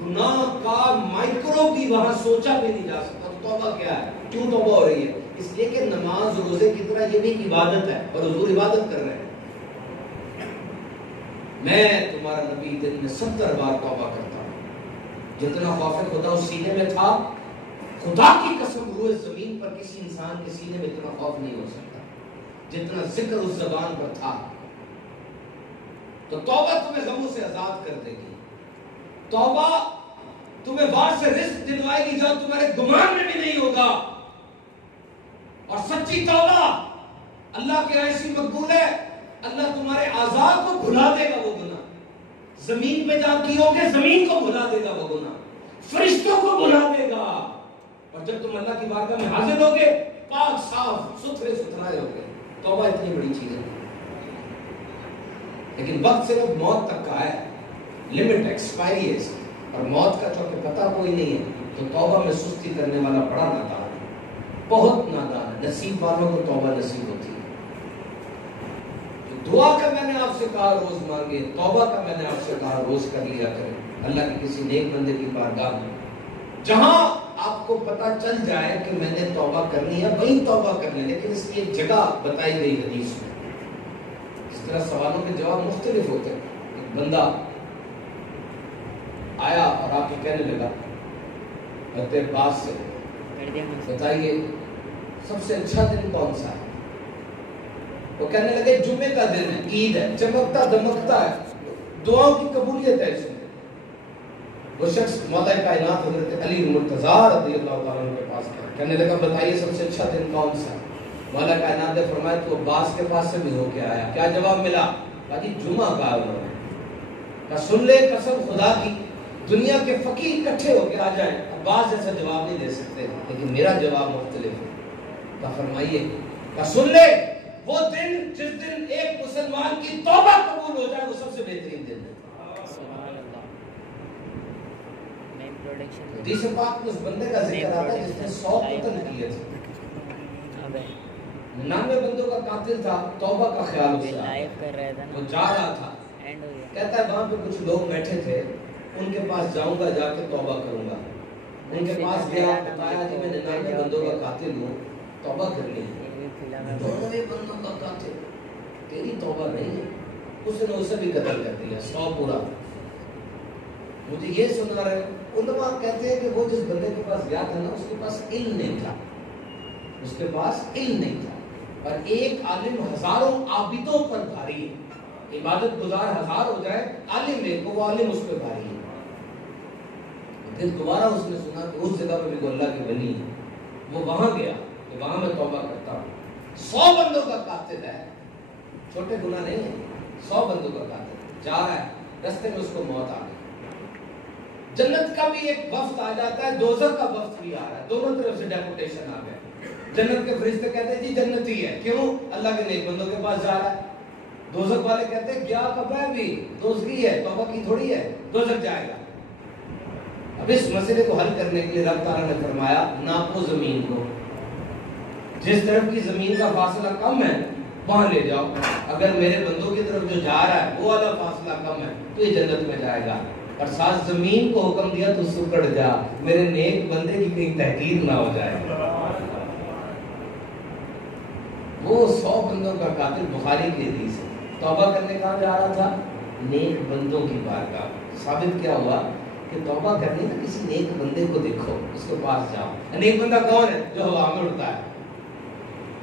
گناہ کا مائکرو بھی وہاں سوچا بھی نہیں جا سکتا. تو توبہ کیا ہے؟ کیوں توبہ ہو رہی ہے؟ اس لیے کہ نماز روزے کی طرح یہ بھی عبادت ہے, اور حضور عبادت کر رہے ہیں. میں تمہارا نبی دن میں 70 بار توبہ کرتا ہوں. جتنا خوف خدا اس سینے میں تھا, خدا کی قسم روئے زمین پر کسی انسان کے سینے میں اتنا خوف نہیں ہو سکتا جتنا ذکر اس زبان پر تھا. تو توبہ تمہیں غموں سے آزاد کر دے گی. توبہ تمہیں باہر سے رزق دلوائے گی جو تمہارے گمان میں بھی نہیں ہوگا. اور سچی توبہ اللہ کے ایسی مقبول ہے, اللہ تمہارے اعضاء کو بھلا دے گا وہ گناہ. زمین پہ جا کیو گے, زمین کو بھلا دے گا وہ گناہ, فرشتوں کو بھلا دے گا. اور جب تم اللہ کی بارگاہ میں حاضر ہوگے پاک صاف ستھرے ستھرائے ہوگے. توبہ اتنی بڑی چیز ہے, لیکن وقت صرف موت تک کا ہے, لمٹ ایکسپائری ہے, اور موت کا چونکہ پتہ کوئی نہیں ہے. تو توبہ میں سستی کرنے والا بڑا نادان ہے, بہت نادان ہے. نصیب والوں کو توبہ نصیب ہوتی ہے. دعا کا میں نے آپ سے کہا روز مانگے, توبہ کا میں نے آپ سے کہا روز کر لیا کرے. اللہ کے کسی نیک بندے کی بارگاہ میں جہاں آپ کو پتہ چل جائے کہ میں نے توبہ کرنی ہے وہیں توبہ کرنی ہے. لیکن اس کی ایک جگہ بتائی گئی حدیث میں. اس طرح سوالوں کے جواب مختلف ہوتے ہیں. ایک بندہ آیا اور آپ کو کہنے لگا حضرت عباس سے, بتائیے سب سے اچھا دن کون سا ہے؟ وہ کہنے لگے جمعے کا دن ہے, عید ہے, چمکتا دمکتا ہے, دعاؤں کی قبولیت ہے اس میں. وہ شخص مولا کائنات حضرت علی مرتضیٰ رضی اللہ تعالیٰ عنہ کے پاس گیا، کہنے لگا بتائیے سب سے اچھا دن کون سا؟ مولا کائنات نے فرمایا تو عباس کے پاس سے بھی ہو کے آیا، کیا جواب ملا؟ کہا جی جمعہ کا انہوں نے کہا سن لے قسم خدا کی، دنیا کے فقیر اکٹھے ہو کے آ جائیں عباس جیسا جواب نہیں دے سکتے، لیکن میرا جواب مختلف ہے۔ کہا فرمائیے، کہا سن لے وہ دن جس دن ایک مسلمان کی توبہ قبول ہو جائے وہ سب سے بہترین دن ہے۔ حدیث پاک میں اس بندے کا ذکر آتا ہے جس نے 100 قتل کیے تھے، 99 بندوں کا قاتل تھا، توبہ کا خیال اسے وہ جا رہا تھا، کہتا ہے وہاں پہ کچھ لوگ بیٹھے تھے، ان کے پاس جاؤں گا، جا کے توبہ کروں گا۔ ان کے پاس گیا، بتایا کہ میں 99 بندوں کا قاتل ہوں، توبہ کرنی ہے۔ 99 بندوں کا قاتل، تیری توبہ نہیں ہے، اس نے اسے بھی قتل کر دیا، 100 پورا۔ مجھے یہ سنا رہے علماء کہتے ہیں کہ وہ جس بندے کے پاس گیا تھا نا، اس کے پاس علم نہیں تھا، اس کے پاس علم نہیں تھا، اور ایک عالم ہزاروں عابدوں پر بھاری ہے، عبادت گزار 1000 ہو جائے، عالم ایک کو، وہ عالم اس پہ بھاری ہے۔ پھر دوبارہ اس نے سنا کہ اس جگہ پہ بھی اللہ کے ولی ہے، وہ وہاں گیا کہ وہاں میں توبہ کرتا ہوں۔ 100 بندوں کا قاتل ہے، چھوٹے گناہ نہیں ہے، 100 بندوں کا قاتل جا رہا ہے، رستے میں اس کو موت آ گئی۔ جنت کا بھی ایک وفد آ جاتا ہے، دوزخ کا وفد بھی آ رہا ہے، دونوں طرف سے ڈیپوٹیشن آ گئے۔ جنت کے فرشتے کہتے ہیں جی جنتی ہے، کیوں؟ اللہ کے نیک بندوں کے پاس جا رہا ہے۔ دوزخ والے کہتے ہیں کیا کب ہے، بھی دوزخی ہے، توبہ کی تھوڑی ہے، دوزخ جائے گا۔ اب اس مسئلے کو حل کرنے کے لیے رب تعالیٰ نے فرمایا ناپو زمین کو، جس طرف کی زمین کا فاصلہ کم ہے وہاں لے جاؤ، اگر میرے بندوں کی طرف جو جا رہا ہے وہ والا فاصلہ کم ہے تو یہ جنت میں جائے گا۔ اور ساتھ زمین کو حکم دیا تو سکڑ جا، میرے نیک بندے کی کہیں تحقیر نہ ہو جائے۔ وہ 100 بندوں کا قاتل بخاری کی حدیث ہے، توبہ کرنے کہاں جا رہا تھا؟ نیک بندوں کی بارگاہ۔ ثابت کیا ہوا کہ توبہ کرنی تو کسی نیک بندے کو دیکھو، اس کے پاس جاؤ۔ نیک بندہ کون ہے؟ جو ہوا میں اڑتا ہے،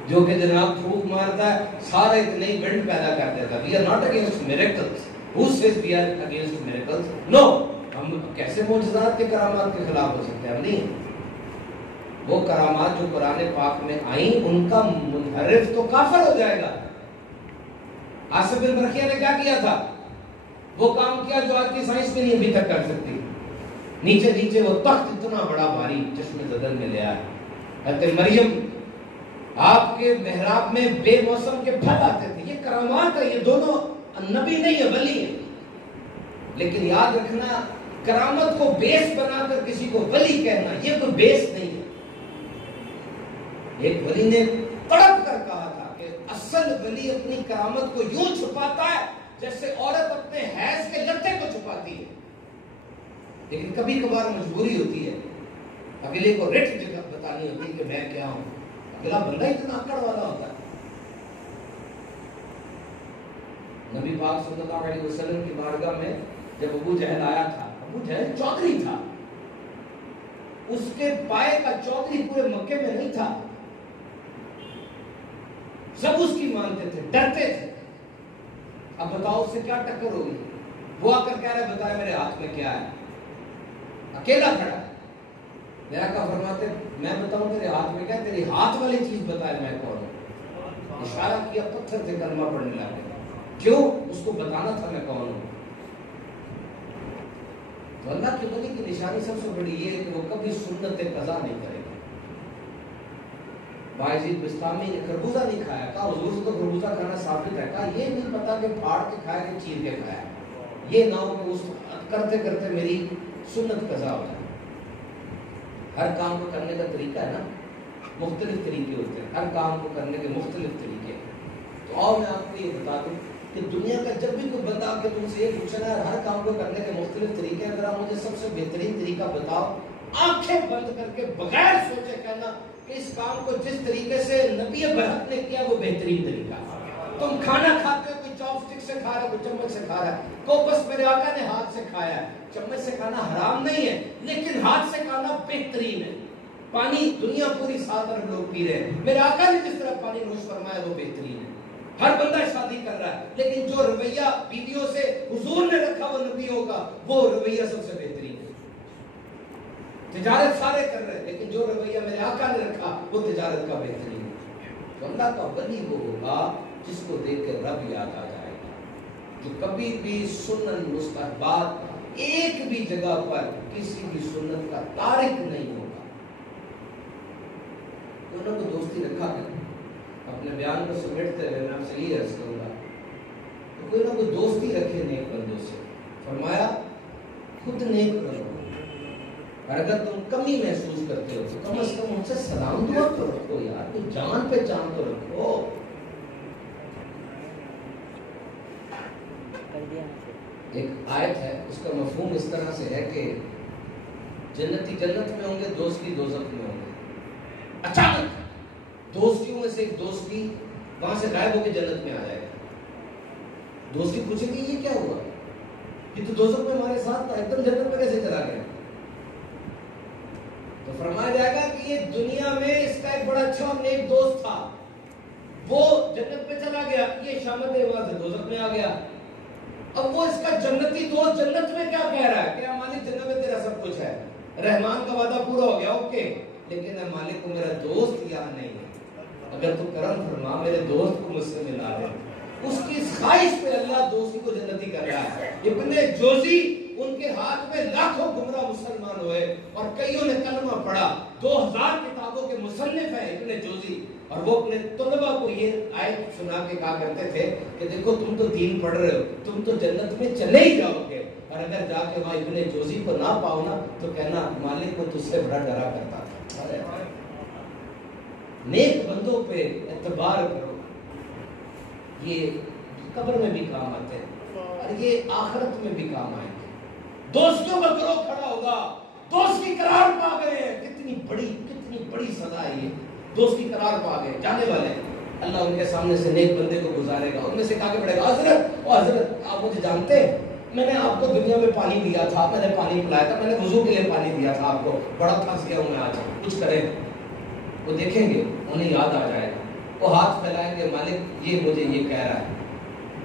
جو کہ جناب پھونک مارتا ہے، سارا ایک نئی ونڈ پیدا کر دیتا ہے۔ We are not against miracles. Who says we are against miracles? No. ہم کیسے معجزات کے کرامات کے خلاف ہو سکتے ہیں؟ ہم نہیں۔ وہ کرامات جو قرآن پاک میں آئیں ان کا منحرف تو کافر ہو جائے گا۔ آصف بن برقیہ نے کیا کیا تھا؟ وہ کام کیا جو آج کی سائنس میں نہیں ابھی تک کر سکتی۔ نیچے نیچے وہ تخت اتنا بڑا بھاری چشم زدن میں لے آئے۔ حضرت مریم آپ کے محراب میں بے موسم کے پھل آتے تھے، یہ کرامات ہے، یہ دونوں نبی نہیں ہے ولی ہے۔ لیکن یاد رکھنا کرامت کو بیس بنا کر کسی کو ولی کہنا یہ کوئی بیس نہیں ہے۔ ایک ولی نے تڑپ کر کہا تھا کہ اصل ولی اپنی کرامت کو یوں چھپاتا ہے جیسے عورت اپنے حیض کے لٹے کو چھپاتی ہے، لیکن کبھی کبھار مجبوری ہوتی ہے، اگلے کو رٹ جگہ بتانی ہوتی ہے کہ میں کیا ہوں، اگلا بندہ اتنا اکڑ والا ہوتا ہے۔ نبی پاک صلی اللہ علیہ وسلم کی بارگاہ میں جب ابو جہل آیا تھا، ابو جہل چودھری تھا، اس کے پائے کا چودھری پورے مکے میں نہیں تھا، سب اس کی مانتے تھے، ڈرتے تھے۔ اب بتاؤ اس سے کیا ٹکر ہوگی؟ وہ آ کر کہہ رہا ہے بتائے میرے ہاتھ میں کیا ہے، اکیلا کھڑا ہے۔ میرا کا فرماتے میں بتاؤں تیرے ہاتھ میں کیا ہے؟ تیری ہاتھ والی چیز بتائے میں کون ہوں۔ اشارہ کیا، پتھر سے کلمہ پڑھنے لگے، کیوں؟ اس کو بتانا تھا میں کون ہوں۔ تو اللہ کے ولی کی نشانی سب سے بڑی یہ ہے کہ وہ کبھی سنت قضا نہیں کرے گا۔ باعزید بستامی نے خربوزہ نہیں کھایا، کہا حضور سے تو خربوزہ کھانا ثابت ہے، کہا یہ نہیں پتا کہ پھاڑ کے کھایا کہ چیر کے کھایا، یہ نہ ہو کہ اس کرتے کرتے میری سنت قضا ہو جائے۔ ہر کام کو کرنے کا طریقہ ہے نا، مختلف طریقے ہوتے ہیں، ہر کام کو کرنے کے مختلف طریقے ہیں۔ تو اور میں آپ کو یہ بتا دوں کہ دنیا کا جب بھی کوئی بندہ آ کے تم سے یہ پوچھنا ہے ہر کام کو کرنے کے مختلف طریقے ہیں، اگر آپ مجھے سب سے بہترین طریقہ بتاؤ، آنکھیں بند کر کے بغیر سوچے کہنا کہ اس کام کو جس طریقے سے نبی برحق نے کیا وہ بہترین طریقہ ہے۔ تم کھانا کھاتے ہو، کوئی چاپ سٹک سے کھا رہا ہے، کوئی چمچ سے کھا رہا ہے، کو بس میرے آقا نے ہاتھ سے کھایا ہے۔ چمچ سے کھانا حرام نہیں ہے، لیکن ہاتھ سے کھانا بہترین ہے۔ پانی دنیا پوری 7 ارب لوگ پی رہے ہیں، میرے آقا نے جس طرح پانی نوش فرمایا وہ بہترین ہے۔ ہر بندہ شادی کر رہا ہے، لیکن جو رویہ بیویوں سے حضور نے رکھا وہ نبیوں کا، وہ رویہ سب سے بہترین ہے۔ تجارت سارے کر رہے ہیں، لیکن جو رویہ میرے آقا نے رکھا وہ تجارت کا بہترین ہے۔ تو اللہ کا ولی وہ ہوگا جس کو دیکھ کے رب یاد آ جائے گا، جو کبھی بھی سنن مستحبات ایک بھی جگہ پر کسی بھی سنت کا تارک نہیں ہوگا۔ دونوں کو دوستی رکھا کریں۔ اپنے بیان کو سمیٹتے ہوئے میں آپ سے یہ عرض کروں گا، کوئی نہ کوئی دوستی رکھے نیک بندوں سے۔ فرمایا خود نیک بنو، اور اگر تم کمی محسوس کرتے ہو تو کم از کم ان سے سلام دعا تو رکھو یار، کوئی جان پہچان تو رکھو۔ ایک آیت ہے، اس کا مفہوم اس طرح سے ہے کہ جنتی جنت میں ہوں گے، دوستی دوزخ میں ہوں گے۔ اچانک دوستیوں میں سے ایک دوستی وہاں سے غائب ہو کے جنت میں آ جائے گا۔ دوستی پوچھے گی یہ کیا ہوا، یہ تو دوزخ میں ہمارے ساتھ تھا، ایک دم جنت میں کیسے چلا گیا؟ تو فرمایا جائے گا کہ یہ دنیا میں اس کا ایک بڑا اچھا اور نیک دوست تھا، وہ جنت میں چلا گیا، یہ شامت وہاں سے دوزخ میں آ گیا۔ اب وہ اس کا جنتی دوست جنت میں کیا کہہ رہا ہے کہ مالک جنت میں تیرا سب کچھ ہے، رحمان کا وعدہ پورا ہو گیا، اوکے، لیکن اے مالک کو میرا دوست یہاں نہیں ہے، اگر تو کرم فرما میرے دوست کو مجھ سے ملا دے۔ اس کی خواہش پہ اللہ دوستی کو جنتی کر رہا ہے۔ ابن جوزی، ان کے ہاتھ میں لاکھوں گمراہ مسلمان ہوئے اور کئیوں نے کلمہ پڑھا، 2000 کتابوں کے مصنف ہیں ابن جوزی، اور وہ اپنے طلبہ کو یہ آیت سنا کے کہا کرتے تھے کہ دیکھو تم تو دین پڑھ رہے ہو، تم تو جنت میں چلے ہی جاؤ گے، اور اگر جا کے وہاں ابن جوزی کو نہ پاؤ نا تو کہنا مالک کو تجھ سے بڑا ڈرا کرتا تھا۔ نیک بندوں پہ اعتبار کرو، یہ قبر میں بھی کام آتے ہیں اور یہ آخرت میں بھی کام آئیں گے۔ دوستوں کا گروہ کھڑا ہوگا، دوستی قرار پا گئے، کتنی بڑی سزا ہے یہ، دوستی قرار پا گئے، جانے والے اللہ ان کے سامنے سے نیک بندے کو گزارے گا، ان میں سے کہا کہ پڑے گا حضرت آپ مجھے جانتے ہیں، میں نے آپ کو دنیا میں پانی دیا تھا، میں نے پانی پلایا تھا، میں نے وضو کے لیے پانی دیا تھا آپ کو، بڑا پھنس گیا ہوں میں آج، کچھ کریں۔ وہ دیکھیں گے، انہیں یاد آ جائے گا، وہ ہاتھ پھیلائیں گے، مالک یہ مجھے یہ کہہ رہا ہے۔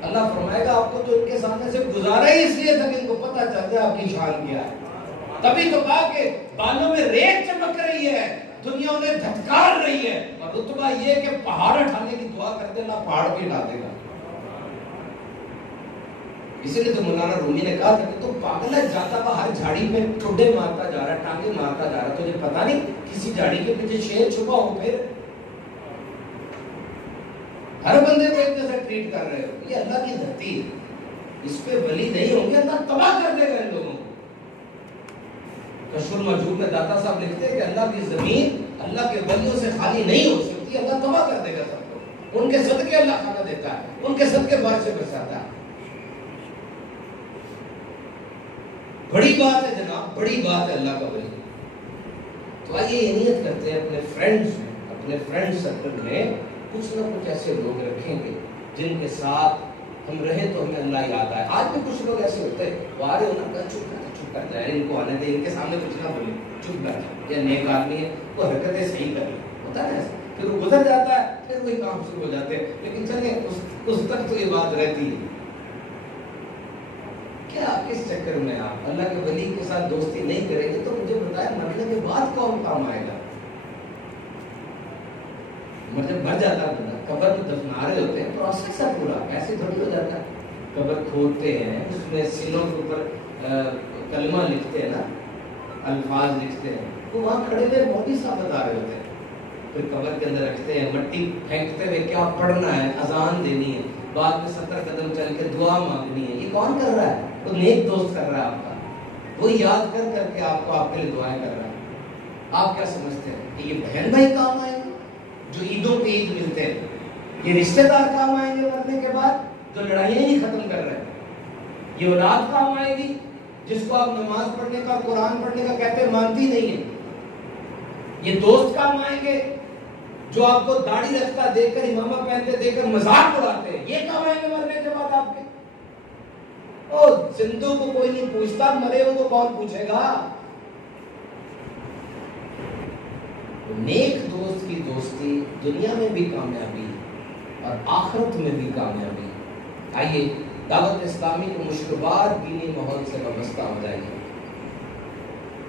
اللہ فرمائے گا آپ کو تو ان کے سامنے سے گزارا ہی اس لیے تھا کہ ان کو پتہ چل جائے آپ کی شان کیا ہے، تبھی تو کہا کہ بالوں میں ریت چمک رہی ہے، دنیا انہیں دھتکار رہی ہے، اور رتبہ یہ کہ پہاڑ اٹھانے کی دعا کر دینا، پہاڑ بھی اٹھا دے گا۔ اسی لیے تو مولانا رومی نے کہا تھا کہ تو پاگل ہے، جاتا ہوا ہر جھاڑی میں ٹھڈے مارتا جا رہا ہے، ٹانگے مارتا جا رہا ہے، تجھے پتا نہیں کسی جھاڑی کے پیچھے شیر چھپا ہو، پھر ہر بندے کو ایک جیسا ٹریٹ کر رہے ہو، یہ اللہ کی دھرتی ہے، اس پہ ولی نہیں ہوں گے اللہ تباہ کر دے گا ان لوگوں کو۔ کشف المرجوب میں داتا صاحب لکھتے ہیں کہ اللہ کی زمین اللہ کے ولیوں سے خالی نہیں ہو سکتی، اللہ تباہ کر دے گا سب کو، ان کے صدقے اللہ کھانا دیتا ہے، ان کے صدقے بار سے بچاتا ہے۔ بڑی بات ہے جناب، بڑی بات ہے اللہ کا ولی۔ تو آئیے یہ نیت کرتے ہیں اپنے فرینڈ سرکل میں کچھ نہ کچھ ایسے لوگ رکھیں گے جن کے ساتھ ہم رہیں تو ہمیں اللہ یاد آئے۔ آج بھی کچھ لوگ ایسے ہوتے ہیں، وہ آ رہے ہونا کہ چپ کر جائے، ان کو آنے دے، ان کے سامنے کچھ نہ بولے، چپ کر جائے، یہ نیک آدمی ہے، وہ حرکتیں صحیح کر لے، ہوتا ہے ایسا، پھر وہ گزر جاتا ہے، پھر وہی کام شروع ہو جاتے ہیں، لیکن چلیں اس تک تو یہ بات رہتی ہے۔ کیا کس چکر میں آپ اللہ کے ولی کے ساتھ دوستی نہیں کریں گے تو مجھے بتائیں مرنے کے بعد کون کام آئے گا؟ جب مر جاتا ہے بندہ، قبر میں دفنا رہے ہوتے ہیں، پروسیس ہے پورا، ایسے تھوڑی ہو جاتا ہے، قبر کھودتے ہیں، اس میں سینوں کے اوپر کلمہ لکھتے ہیں نا، الفاظ لکھتے ہیں، وہ وہاں کھڑے ہوئے مولوی صاحب بتا رہے ہوتے ہیں، پھر قبر کے اندر رکھتے ہیں، مٹی پھینکتے ہوئے کیا پڑھنا ہے، اذان دینی ہے، بعد میں 70 قدم چل کے دعا مانگنی ہے۔ یہ کون کر رہا ہے؟ وہ نیک دوست کر رہا ہے آپ کا، وہ یاد کر کر کے آپ کو آپ کے لیے دعائیں کر رہا ہے۔ آپ کیا سمجھتے ہیں کہ یہ بہن بھائی کام آئیں گے جو عیدوں پہ عید ملتے ہیں؟ یہ رشتہ دار کام آئیں گے مرنے کے بعد جو لڑائیاں ہی ختم کر رہے ہیں؟ یہ اولاد کام آئے گی جس کو آپ نماز پڑھنے کا، قرآن پڑھنے کا کہتے ہیں، مانتی نہیں ہے؟ یہ دوست کام آئیں گے جو آپ کو داڑھی رکھتا دیکھ کر، امامہ پہنتے دیکھ کر مذاق اڑاتے ہیں؟ یہ کام آئیں گے مرنے کے بعد آپ کے؟ زندوں کو کوئی نہیں پوچھتا، مرے ہو کو کون پوچھے گا؟ نیک دوست کی دوستی دنیا میں بھی کامیابی اور آخرت میں بھی کامیابی۔ آئیے دعوت اسلامی کو مشکبات دینی ماحول سے وابستہ ہو جائیے۔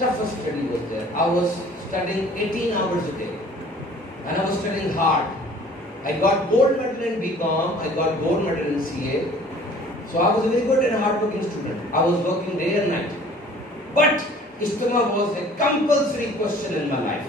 Toughest study was there. I was studying 18 hours a day and I was studying hard. I got gold medal in BCom, I got gold medal in CA. So I was a very good and hard-working student. I was working day and night. But Ijtima was a compulsory question in my life.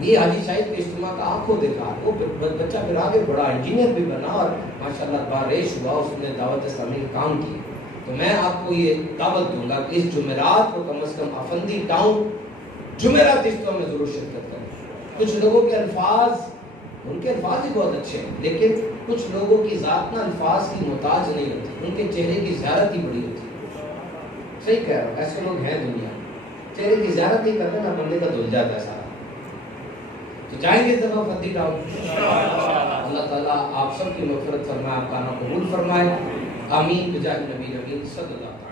یہ حاجی شاہد کے اجتماع کا آنکھوں دیکھا، وہ بچہ پھر آگے بڑا انجینئر بھی بنا اور ماشاءاللہ بارش ہوا، اس نے دعوت اسلامی کا کام کیا۔ تو میں آپ کو یہ دعوت دوں گا کہ اس جمعرات کو کم از کم افندی ٹاؤن جمعرات اجتماع میں ضرور شرکت کریں۔ کچھ لوگوں کے الفاظ، ان کے الفاظ ہی بہت اچھے ہیں، لیکن کچھ لوگوں کی ذات نہ الفاظ کی محتاج نہیں ہوتی، ان کے چہرے کی زیارت ہی بڑی ہوتی ہے۔ صحیح کہہ رہا ہوں، ایسے لوگ ہیں دنیا میں، چہرے کی زیارت ہی کرنے نہ بندے کا دھل جاتا ہے سارا۔ تو جائیں گے جب افندی ٹاؤن، اللہ تعالیٰ آپ سب کی مغفرت فرمائے، آپ کا نام قبول فرمائے، آمین بجاہ نبی صلی اللہ علیہ وسلم۔